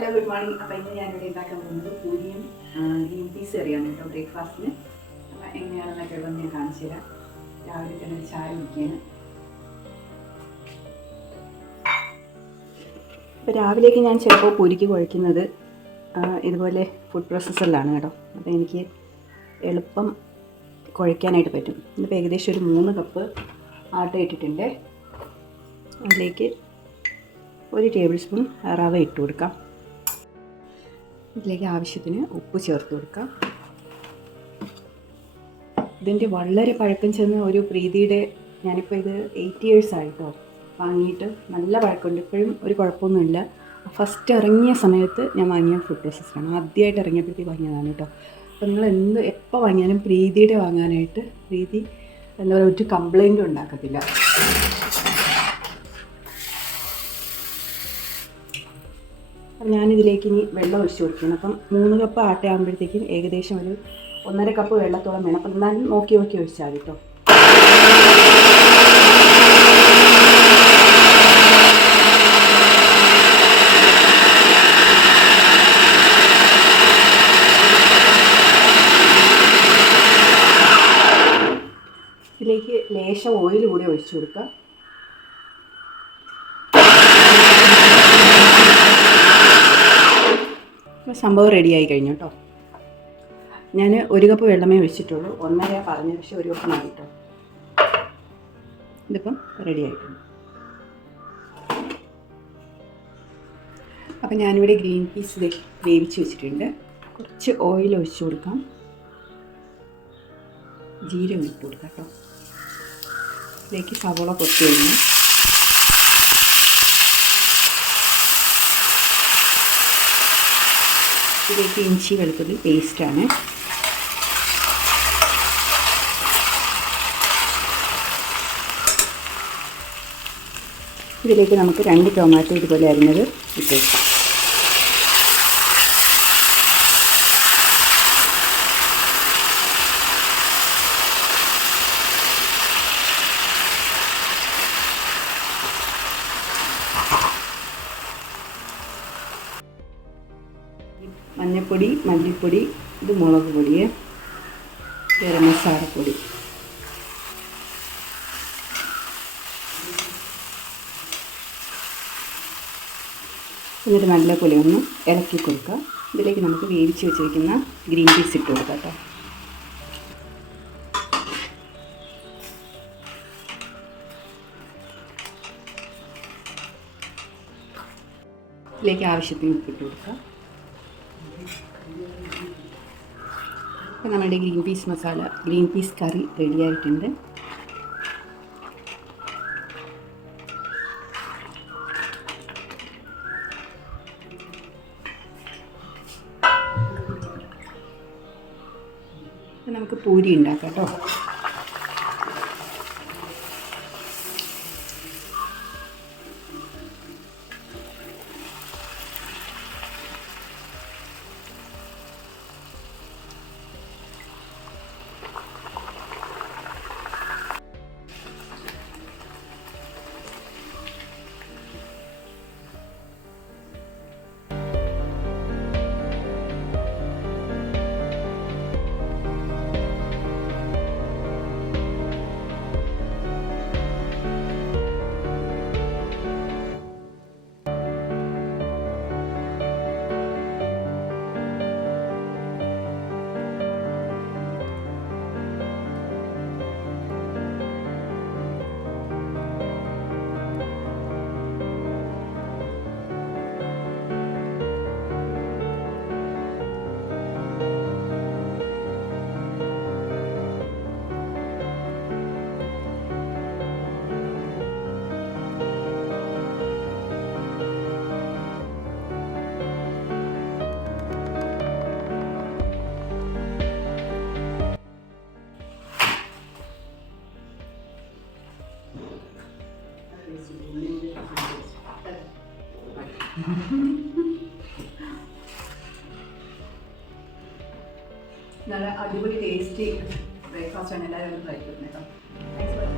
Hello good morning. അപ്പോൾ ഇന്ന് ഞാനിവിടെ ഉണ്ടാക്കാൻ പോകുന്നത് പൂരിയും ഗ്രീൻ പീസ് കറിയാണ് കേട്ടോ ബ്രേക്ക്ഫാസ്റ്റിന്. അപ്പോൾ എങ്ങനെയാണെന്നൊക്കെ ഉള്ളത് ഞാൻ കാണിച്ചു തരാം. രാവിലെ തന്നെ ചായ കുടിക്കുകയാണ്. അപ്പോൾ രാവിലേക്ക് ഞാൻ ചിലപ്പോൾ പൂരിക്ക് കുഴയ്ക്കുന്നത് ഇതുപോലെ ഫുഡ് പ്രോസസ്സറിലാണ് കേട്ടോ. അപ്പോൾ എനിക്ക് എളുപ്പം കുഴയ്ക്കാനായിട്ട് പറ്റും. ഇതിപ്പോൾ ഏകദേശം ഒരു 3 കപ്പ് ആട്ട ഇട്ടിട്ടുണ്ട്. അതിലേക്ക് 1 ടേബിൾ സ്പൂൺ റവ ഇട്ട് കൊടുക്കാം. ഇതിലേക്ക് ആവശ്യത്തിന് ഉപ്പ് ചേർത്ത് കൊടുക്കാം. ഇതിൻ്റെ വളരെ പഴക്കം ചെന്ന ഒരു പ്രീതിയുടെ ഞാനിപ്പോൾ ഇത് 8 ഇയേഴ്സ് ആയിട്ടോ വാങ്ങിയിട്ട്. നല്ല പഴക്കമുണ്ട്, ഇപ്പോഴും ഒരു കുഴപ്പമൊന്നുമില്ല. ഫസ്റ്റ് ഇറങ്ങിയ സമയത്ത് ഞാൻ വാങ്ങിയ ഫുഡ് പ്രോസസ്സറാണ്. ആദ്യമായിട്ട് ഇറങ്ങിയപ്പോഴത്തേക്ക് വാങ്ങിയതാണ് കേട്ടോ. അപ്പോൾ നിങ്ങൾ എപ്പോൾ വാങ്ങിയാലും പ്രീതിയുടെ വാങ്ങാനായിട്ട്. പ്രീതി എന്താ പറയുക, ഒരു കംപ്ലൈൻറ്റും ഉണ്ടാക്കത്തില്ല. അപ്പം ഞാനിതിലേക്ക് ഇനി വെള്ളം ഒഴിച്ച് കൊടുക്കണം. അപ്പം 3 കപ്പ് ആട്ടയാകുമ്പോഴത്തേക്കും ഏകദേശം ഒരു 1.5 കപ്പ് വെള്ളത്തോളം വേണം. അപ്പം എന്നാലും നോക്കി ഒഴിച്ചാൽ കേട്ടോ. ഇതിലേക്ക് ലേശം ഓയിൽ കൂടി ഒഴിച്ചു കൊടുക്കുക. സംഭവം റെഡിയായി കഴിഞ്ഞു കേട്ടോ. ഞാൻ 1 കപ്പ് വെള്ളമേ ഒഴിച്ചിട്ടുള്ളൂ. 1.5 പറഞ്ഞ, പക്ഷേ 1 കപ്പ് മതി കേട്ടോ. ഇതിപ്പം റെഡി ആയിട്ടുണ്ട്. അപ്പം ഞാനിവിടെ ഗ്രീൻ പീസ് വേവിച്ച് വെച്ചിട്ടുണ്ട്. കുറച്ച് ഓയിൽ ഒഴിച്ച് കൊടുക്കാം. ജീരകം ഇട്ട് കൊടുക്കാം കേട്ടോ. ഇതിലേക്ക് സവോള പൊട്ടി കഴിഞ്ഞു. ഇതിലേക്ക് ഇഞ്ചി വെളുത്തുള്ളി പേസ്റ്റാണ്. ഇതിലേക്ക് നമുക്ക് 2 ടൊമാറ്റോ ഇതുപോലെ അരിഞ്ഞത് ഇട്ട് വെക്കാം. മഞ്ഞൾപ്പൊടി, മല്ലിപ്പൊടി, ഇത് മുളക് പൊടി, ഗരം മസാലപ്പൊടി. എന്നിട്ട് നല്ലപോലെ ഒന്ന് ഇളക്കി കൊടുക്കുക. ഇതിലേക്ക് നമുക്ക് വേവിച്ച് വെച്ചിരിക്കുന്ന ഗ്രീൻ പീസ് ഇട്ട് കൊടുക്കാം കേട്ടോ. ഇതിലേക്ക് ആവശ്യത്തിന് ഉപ്പിട്ട് കൊടുക്കുക. അപ്പോൾ നമ്മുടെ ഗ്രീൻ പീസ് കറി റെഡിയായിട്ടുണ്ട്. അപ്പോൾ നമുക്ക് പൂരി ഉണ്ടാക്കാം കേട്ടോ. നല്ല അടിപൊളി ടേസ്റ്റി ബ്രേക്ക്ഫാസ്റ്റ് ആണ്. എല്ലാവരും ട്രൈ ചെയ്യുന്നത് കേട്ടോ.